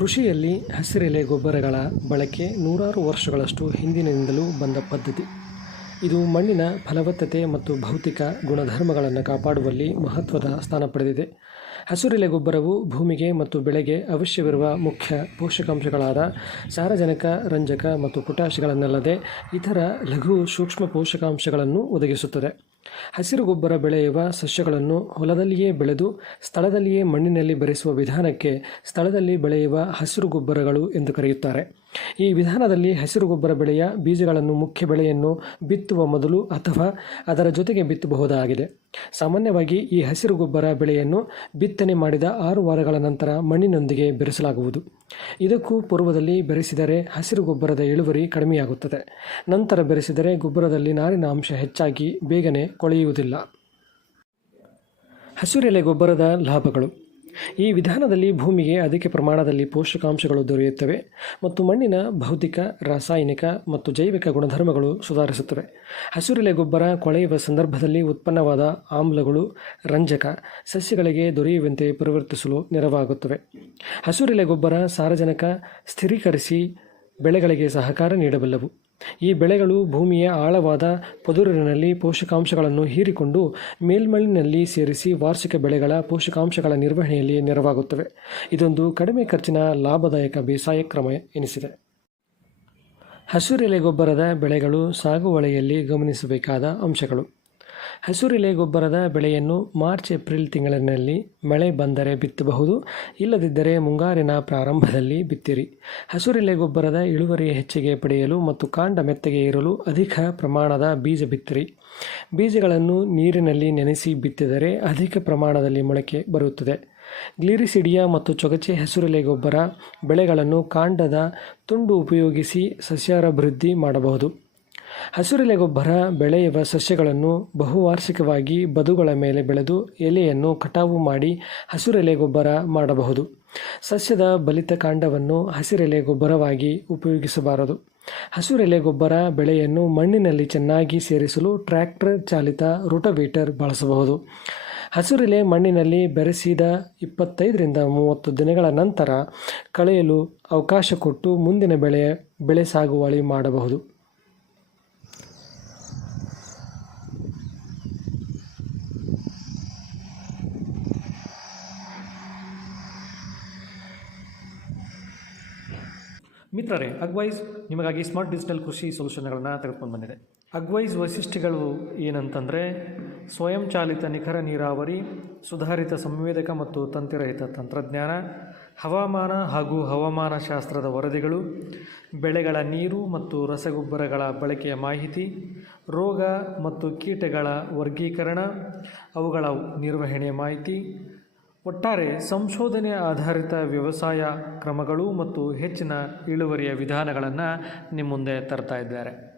ಕೃಷಿಯಲ್ಲಿ ಹಸಿರೆಲೆ ಗೊಬ್ಬರಗಳ ಬಳಕೆ ನೂರಾರು ವರ್ಷಗಳಷ್ಟು ಹಿಂದಿನಿಂದಲೂ ಬಂದ ಪದ್ಧತಿ. ಇದು ಮಣ್ಣಿನ ಫಲವತ್ತತೆ ಮತ್ತು ಭೌತಿಕ ಗುಣಧರ್ಮಗಳನ್ನು ಕಾಪಾಡುವಲ್ಲಿ ಮಹತ್ವದ ಸ್ಥಾನ ಪಡೆದಿದೆ. ಹಸಿರೆಲೆ ಗೊಬ್ಬರವು ಭೂಮಿಗೆ ಮತ್ತು ಬೆಳೆಗೆ ಅವಶ್ಯವಿರುವ ಮುಖ್ಯ ಪೋಷಕಾಂಶಗಳಾದ ಸಾರಜನಕ, ರಂಜಕ ಮತ್ತು ಪೊಟ್ಯಾಷ್ಗಳನ್ನಲ್ಲದೆ ಇತರ ಲಘು ಸೂಕ್ಷ್ಮ ಪೋಷಕಾಂಶಗಳನ್ನು ಒದಗಿಸುತ್ತದೆ. ಹಸಿರು ಗೊಬ್ಬರ ಬೆಳೆಯುವ ಸಸ್ಯಗಳನ್ನು ಹೊಲದಲ್ಲಿಯೇ ಬೆಳೆದು ಸ್ಥಳದಲ್ಲಿಯೇ ಮಣ್ಣಿನಲ್ಲಿ ಬೆರೆಸುವ ವಿಧಾನಕ್ಕೆ ಸ್ಥಳದಲ್ಲಿ ಬೆಳೆಯುವ ಹಸಿರು ಗೊಬ್ಬರಗಳು ಎಂದು ಕರೆಯುತ್ತಾರೆ. ಈ ವಿಧಾನದಲ್ಲಿ ಹಸಿರು ಗೊಬ್ಬರ ಬೆಳೆಯ ಬೀಜಗಳನ್ನು ಮುಖ್ಯ ಬೆಳೆಯನ್ನು ಬಿತ್ತುವ ಮೊದಲು ಅಥವಾ ಅದರ ಜೊತೆಗೆ ಬಿತ್ತಬಹುದಾಗಿದೆ. ಸಾಮಾನ್ಯವಾಗಿ ಈ ಹಸಿರು ಗೊಬ್ಬರ ಬೆಳೆಯನ್ನು ಬಿತ್ತನೆ ಮಾಡಿದ ಆರು ವಾರಗಳ ನಂತರ ಮಣ್ಣಿನೊಂದಿಗೆ ಬೆರೆಸಲಾಗುವುದು. ಇದಕ್ಕೂ ಪೂರ್ವದಲ್ಲಿ ಬೆರೆಸಿದರೆ ಹಸಿರು ಗೊಬ್ಬರದ ಇಳುವರಿ ಕಡಿಮೆಯಾಗುತ್ತದೆ. ನಂತರ ಬೆರೆಸಿದರೆ ಗೊಬ್ಬರದಲ್ಲಿ ನಾರಿನ ಅಂಶ ಹೆಚ್ಚಾಗಿ ಬೇಗನೆ ಕೊಳೆಯುವುದಿಲ್ಲ. ಹಸಿರೆಲೆ ಗೊಬ್ಬರದ ಲಾಭಗಳು. ಈ ವಿಧಾನದಲ್ಲಿ ಭೂಮಿಗೆ ಅಧಿಕ ಪ್ರಮಾಣದಲ್ಲಿ ಪೋಷಕಾಂಶಗಳು ದೊರೆಯುತ್ತವೆ ಮತ್ತು ಮಣ್ಣಿನ ಭೌತಿಕ, ರಾಸಾಯನಿಕ ಮತ್ತು ಜೈವಿಕ ಗುಣಧರ್ಮಗಳು ಸುಧಾರಿಸುತ್ತವೆ. ಹಸಿರೆಲೆ ಗೊಬ್ಬರ ಕೊಳೆಯುವ ಸಂದರ್ಭದಲ್ಲಿ ಉತ್ಪನ್ನವಾದ ಆಮ್ಲಗಳು ರಂಜಕ ಸಸ್ಯಗಳಿಗೆ ದೊರೆಯುವಂತೆ ಪರಿವರ್ತಿಸಲು ನೆರವಾಗುತ್ತವೆ. ಹಸಿರೆಲೆ ಗೊಬ್ಬರ ಸಾರಜನಕ ಸ್ಥಿರೀಕರಿಸಿ ಬೆಳೆಗಳಿಗೆ ಸಹಕಾರ ನೀಡಬಲ್ಲವು. ಈ ಬೆಳೆಗಳು ಭೂಮಿಯ ಆಳವಾದ ಪದುರಿನಲ್ಲಿ ಪೋಷಕಾಂಶಗಳನ್ನು ಹೀರಿಕೊಂಡು ಮೇಲ್ಮಣ್ಣಿನಲ್ಲಿ ಸೇರಿಸಿ ವಾರ್ಷಿಕ ಬೆಳೆಗಳ ಪೋಷಕಾಂಶಗಳ ನಿರ್ವಹಣೆಯಲ್ಲಿ ನೆರವಾಗುತ್ತವೆ. ಇದೊಂದು ಕಡಿಮೆ ಖರ್ಚಿನ ಲಾಭದಾಯಕ ಬೇಸಾಯ ಕ್ರಮ ಎನಿಸಿದೆ. ಹಸಿರೆಲೆ ಗೊಬ್ಬರದ ಬೆಳೆಗಳು ಸಾಗುವಳಿಯಲ್ಲಿ ಗಮನಿಸಬೇಕಾದ ಅಂಶಗಳು. ಹಸಿರೆಲೆ ಗೊಬ್ಬರದ ಬೆಳೆಯನ್ನು ಮಾರ್ಚ್, ಏಪ್ರಿಲ್ ತಿಂಗಳಿನಲ್ಲಿ ಮಳೆ ಬಂದರೆ ಬಿತ್ತಬಹುದು. ಇಲ್ಲದಿದ್ದರೆ ಮುಂಗಾರಿನ ಪ್ರಾರಂಭದಲ್ಲಿ ಬಿತ್ತಿರಿ. ಹಸಿರೆಲೆ ಗೊಬ್ಬರದ ಇಳುವರಿ ಹೆಚ್ಚಿಗೆ ಪಡೆಯಲು ಮತ್ತು ಕಾಂಡ ಮೆತ್ತಗೆ ಇರಲು ಅಧಿಕ ಪ್ರಮಾಣದ ಬೀಜ ಬಿತ್ತಿರಿ. ಬೀಜಗಳನ್ನು ನೀರಿನಲ್ಲಿ ನೆನೆಸಿ ಬಿತ್ತಿದರೆ ಅಧಿಕ ಪ್ರಮಾಣದಲ್ಲಿ ಮೊಳಕೆ ಬರುತ್ತದೆ. ಗ್ಲಿರಿಸಿಡಿಯಾ ಮತ್ತು ಚೊಗಚೆ ಹಸಿರೆಲೆ ಗೊಬ್ಬರ ಬೆಳೆಗಳನ್ನು ಕಾಂಡದ ತುಂಡು ಉಪಯೋಗಿಸಿ ಸಸ್ಯಾರಭಿವೃದ್ಧಿ ಮಾಡಬಹುದು. ಹಸಿರೆಲೆ ಗೊಬ್ಬರ ಬೆಳೆಯುವ ಸಸ್ಯಗಳನ್ನು ಬಹುವಾರ್ಷಿಕವಾಗಿ ಬದುಗಳ ಮೇಲೆ ಬೆಳೆದು ಎಲೆಯನ್ನು ಕಟಾವು ಮಾಡಿ ಹಸಿರೆಲೆ ಗೊಬ್ಬರ ಮಾಡಬಹುದು. ಸಸ್ಯದ ಬಲಿತ ಕಾಂಡವನ್ನು ಹಸಿರೆಲೆ ಗೊಬ್ಬರವಾಗಿ ಉಪಯೋಗಿಸಬಾರದು. ಹಸಿರೆಲೆ ಗೊಬ್ಬರ ಬೆಳೆಯನ್ನು ಮಣ್ಣಿನಲ್ಲಿ ಚೆನ್ನಾಗಿ ಸೇರಿಸಲು ಟ್ರ್ಯಾಕ್ಟರ್ ಚಾಲಿತ ರೋಟವೇಟರ್ ಬಳಸಬಹುದು. ಹಸಿರೆಲೆ ಮಣ್ಣಿನಲ್ಲಿ ಬೆರೆಸಿದ ಇಪ್ಪತ್ತೈದರಿಂದ ಮೂವತ್ತು ದಿನಗಳ ನಂತರ ಕಳೆಯಲು ಅವಕಾಶ ಕೊಟ್ಟು ಮುಂದಿನ ಬೆಳೆ ಬೆಳೆ ಸಾಗುವಳಿ ಮಾಡಬಹುದು. ಮಿತ್ರರೇ ಅಗ್ವೈಸ್ ನಿಮಗಾಗಿ ಸ್ಮಾರ್ಟ್ ಡಿಜಿಟಲ್ ಕೃಷಿ ಸೊಲ್ಯೂಷನ್ಗಳನ್ನು ತೆಗೆದುಕೊಂಡು ಬಂದಿದೆ. ಅಗ್ವೈಸ್ ವೈಶಿಷ್ಟ್ಯಗಳು ಏನಂತಂದರೆ ಸ್ವಯಂಚಾಲಿತ ನಿಖರ ನೀರಾವರಿ, ಸುಧಾರಿತ ಸಂವೇದಕ ಮತ್ತು ತಂತಿರಹಿತ ತಂತ್ರಜ್ಞಾನ, ಹವಾಮಾನ ಹಾಗೂ ಹವಾಮಾನ ಶಾಸ್ತ್ರದ ವರದಿಗಳು, ಬೆಳೆಗಳ ನೀರು ಮತ್ತು ರಸಗೊಬ್ಬರಗಳ ಬಳಕೆಯ ಮಾಹಿತಿ, ರೋಗ ಮತ್ತು ಕೀಟಗಳ ವರ್ಗೀಕರಣ, ಅವುಗಳ ನಿರ್ವಹಣೆ ಮಾಹಿತಿ ಒಟ್ಟಾರೆ ಸಂಶೋಧನೆ ಆಧಾರಿತ ವ್ಯವಸಾಯ ಕ್ರಮಗಳು ಮತ್ತು ಹೆಚ್ಚಿನ ಇಳುವರಿಯ ವಿಧಾನಗಳನ್ನು ನಿಮ್ಮ ಮುಂದೆ ತರ್ತಾ ಇದ್ದಾರೆ.